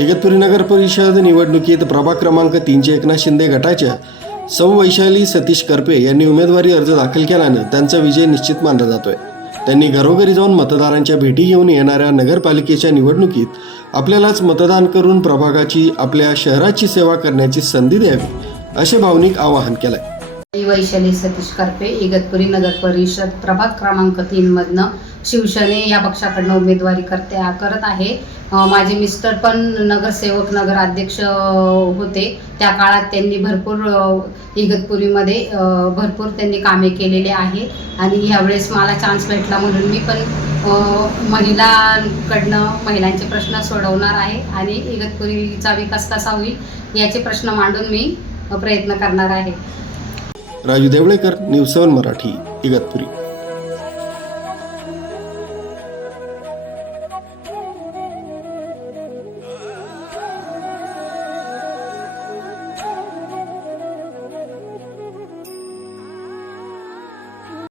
इगतपुरी नगर परिषद निवडणुकीत प्रभाग क्रमांक 3चे एकनाथ शिंदे गटाच्या सौ वैशाली सतीश करपे यांनी उमेदवारी अर्ज दाखल केल्यानं त्यांचा विजय निश्चित मानला जातोय। त्यांनी घरोघरी जाऊन मतदारांच्या भेटी घेऊन येणाऱ्या नगरपालिकेच्या निवडणुकीत आपल्यालाच मतदान करून प्रभागाची आपल्या शहराची सेवा करण्याची संधी द्यावी असे भावनिक आवाहन केलंय। वैशाली सतीश करपे इगतपुरी नगर परिषद प्रभाग क्रमांक 3 मधनं शिवसेने या पक्षाकडनं उमेदवारी करत आहे। माझे मिस्टर पण नगरसेवक नगराध्यक्ष होते। त्या काळात त्यांनी भरपूर इगतपुरीमध्ये भरपूर त्यांनी कामे केलेले आहे आणि यावेळेस मला चान्स भेटला म्हणून मी पण महिलांचे प्रश्न सोडवणार आहे आणि इगतपुरीचा विकास कसा होईल याचे प्रश्न मांडून मी प्रयत्न करणार आहे। राजू देवळेकर, न्यूज 7 मराठी, इगतपुरी।